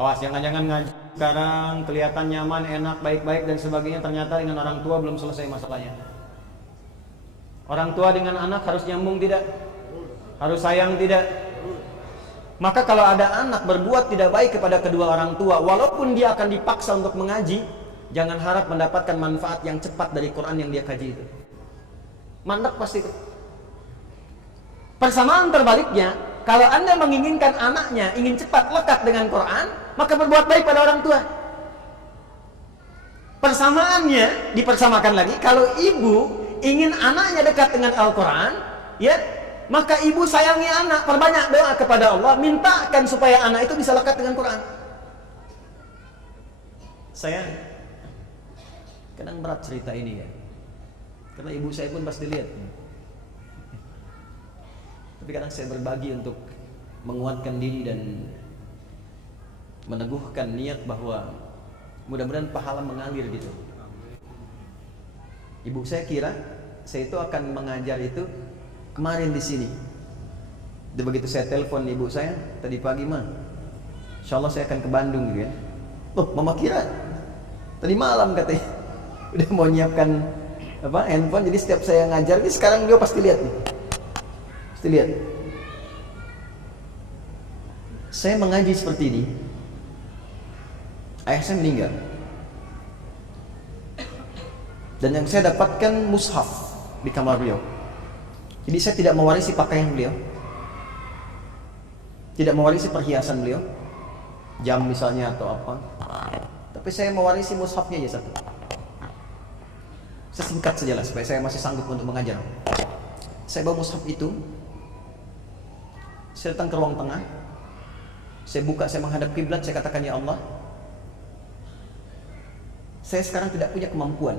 Awas, jangan-jangan ngaji sekarang kelihatan nyaman, enak, baik-baik dan sebagainya, ternyata dengan orang tua belum selesai masalahnya. Orang tua dengan anak harus nyambung tidak? Harus sayang tidak? Maka kalau ada anak berbuat tidak baik kepada kedua orang tua, walaupun dia akan dipaksa untuk mengaji, jangan harap mendapatkan manfaat yang cepat dari Quran yang dia kaji itu. Mandek pasti itu. Persamaan terbaliknya, kalau Anda menginginkan anaknya ingin cepat lekat dengan Quran, maka berbuat baik pada orang tua. Persamaannya dipersamakan lagi, kalau ibu ingin anaknya dekat dengan Al-Quran, ya, maka ibu sayangi anak, perbanyak doa kepada Allah, mintakan supaya anak itu bisa lekat dengan Quran. Saya kadang berat cerita ini ya, karena ibu saya pun pasti lihat. Tapi kadang saya berbagi untuk menguatkan diri dan meneguhkan niat bahwa mudah-mudahan pahala mengalir gitu. Ibu saya kira saya itu akan mengajar itu kemarin di sini. Dan begitu saya telepon ibu saya tadi pagi, mah, insya Allah saya akan ke Bandung gitu ya. Loh, mama kira tadi malam katanya udah mau nyiapkan handphone, jadi setiap saya ngajar ini sekarang dia pasti lihat nih. Pasti lihat. Saya mengaji seperti ini. Ayah saya meninggal. Dan yang saya dapatkan mushaf di kamar beliau. Jadi saya tidak mewarisi pakaian beliau, tidak mewarisi perhiasan beliau, jam misalnya atau apa. Tapi saya mewarisi mushafnya aja satu. Saya singkat sajalah supaya saya masih sanggup untuk mengajar. Saya bawa mushaf itu, saya datang ke ruang tengah, saya buka, saya menghadap kiblat, saya katakan, ya Allah, saya sekarang tidak punya kemampuan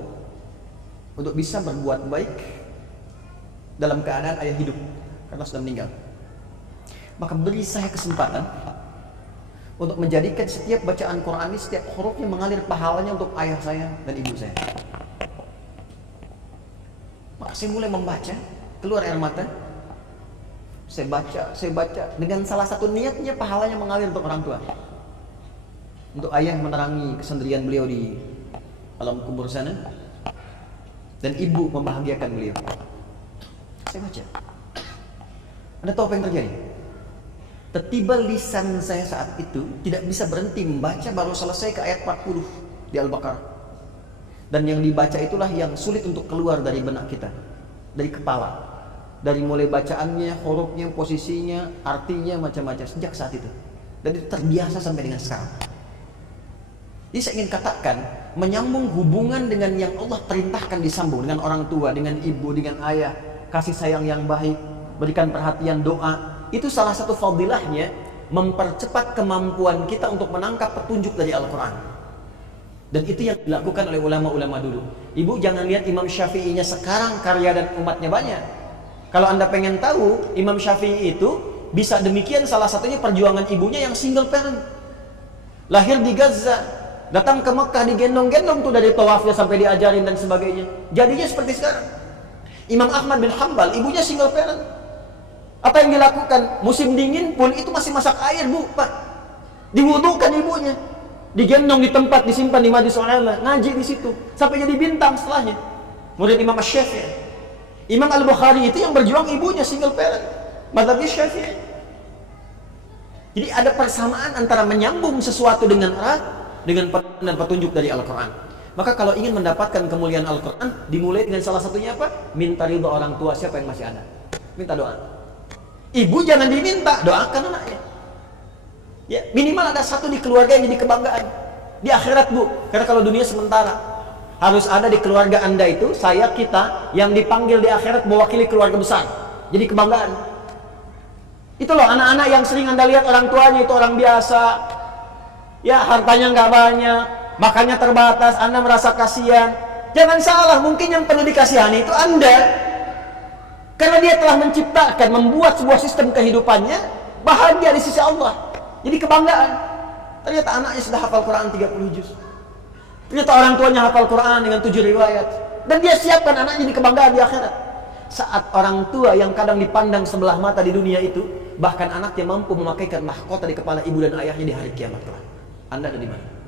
untuk bisa berbuat baik dalam keadaan ayah hidup karena sudah meninggal. Maka beri saya kesempatan untuk menjadikan setiap bacaan Quran ini, setiap hurufnya mengalir pahalanya untuk ayah saya dan ibu saya. Maka saya mulai membaca, keluar air mata. Saya baca dengan salah satu niatnya pahalanya mengalir untuk orang tua, untuk ayah menerangi kesendirian beliau di alam kubur sana, dan ibu membahagiakan beliau. Saya baca. Anda tahu apa yang terjadi? Tiba lisan saya saat itu tidak bisa berhenti membaca, baru selesai ke ayat 40 di Al-Baqarah. Dan yang dibaca itulah yang sulit untuk keluar dari benak kita, dari kepala. Dari mulai bacaannya, hurufnya, posisinya, artinya, macam-macam sejak saat itu. Dan itu terbiasa sampai dengan sekarang. Jadi saya ingin katakan, menyambung hubungan dengan yang Allah perintahkan disambung, dengan orang tua, dengan ibu, dengan ayah, kasih sayang yang baik, berikan perhatian, doa, itu salah satu fadilahnya mempercepat kemampuan kita untuk menangkap petunjuk dari Al-Quran. Dan itu yang dilakukan oleh ulama-ulama dulu. Ibu jangan lihat Imam Syafi'inya sekarang karya dan umatnya banyak. Kalau Anda pengen tahu, Imam Syafi'i itu bisa demikian, salah satunya perjuangan ibunya yang single parent, lahir di Gaza, datang ke Mekah, digendong-gendong tuh dari tawafnya sampai diajarin dan sebagainya. Jadinya seperti sekarang. Imam Ahmad bin Hanbal, ibunya single parent. Apa yang dilakukan? Musim dingin pun itu masih masak air, Bu, Pak. Diwudukan ibunya. Digendong di tempat, disimpan di majlis ulama, ngaji di situ sampai jadi bintang setelahnya. Murid Imam Syafi'i. Imam Al-Bukhari itu yang berjuang ibunya single parent. Mazhabnya Syafi'i. Jadi ada persamaan antara menyambung sesuatu dengan erat dengan petunjuk dari Al-Quran. Maka kalau ingin mendapatkan kemuliaan Al-Quran, dimulai dengan salah satunya apa? Minta ridho orang tua siapa yang masih ada. Minta doa. Ibu jangan diminta, doakan anaknya. Ya, minimal ada satu di keluarga yang jadi kebanggaan. Di akhirat, Bu. Karena kalau dunia sementara. Harus ada di keluarga Anda itu, saya, kita, yang dipanggil di akhirat mewakili keluarga besar. Jadi kebanggaan. Itu loh anak-anak yang sering Anda lihat orang tuanya itu orang biasa. Ya, hartanya nggak banyak, makannya terbatas, Anda merasa kasihan. Jangan salah, mungkin yang perlu dikasihani itu Anda. Karena dia telah menciptakan, membuat sebuah sistem kehidupannya bahagia di sisi Allah. Jadi kebanggaan. Ternyata anaknya sudah hafal Quran 30 juz. Ternyata orang tuanya hafal Quran dengan 7 riwayat. Dan dia siapkan anaknya di kebanggaan di akhirat. Saat orang tua yang kadang dipandang sebelah mata di dunia itu, bahkan anaknya mampu memakaikan mahkota di kepala ibu dan ayahnya di hari kiamat kelak. Anda ada di mana?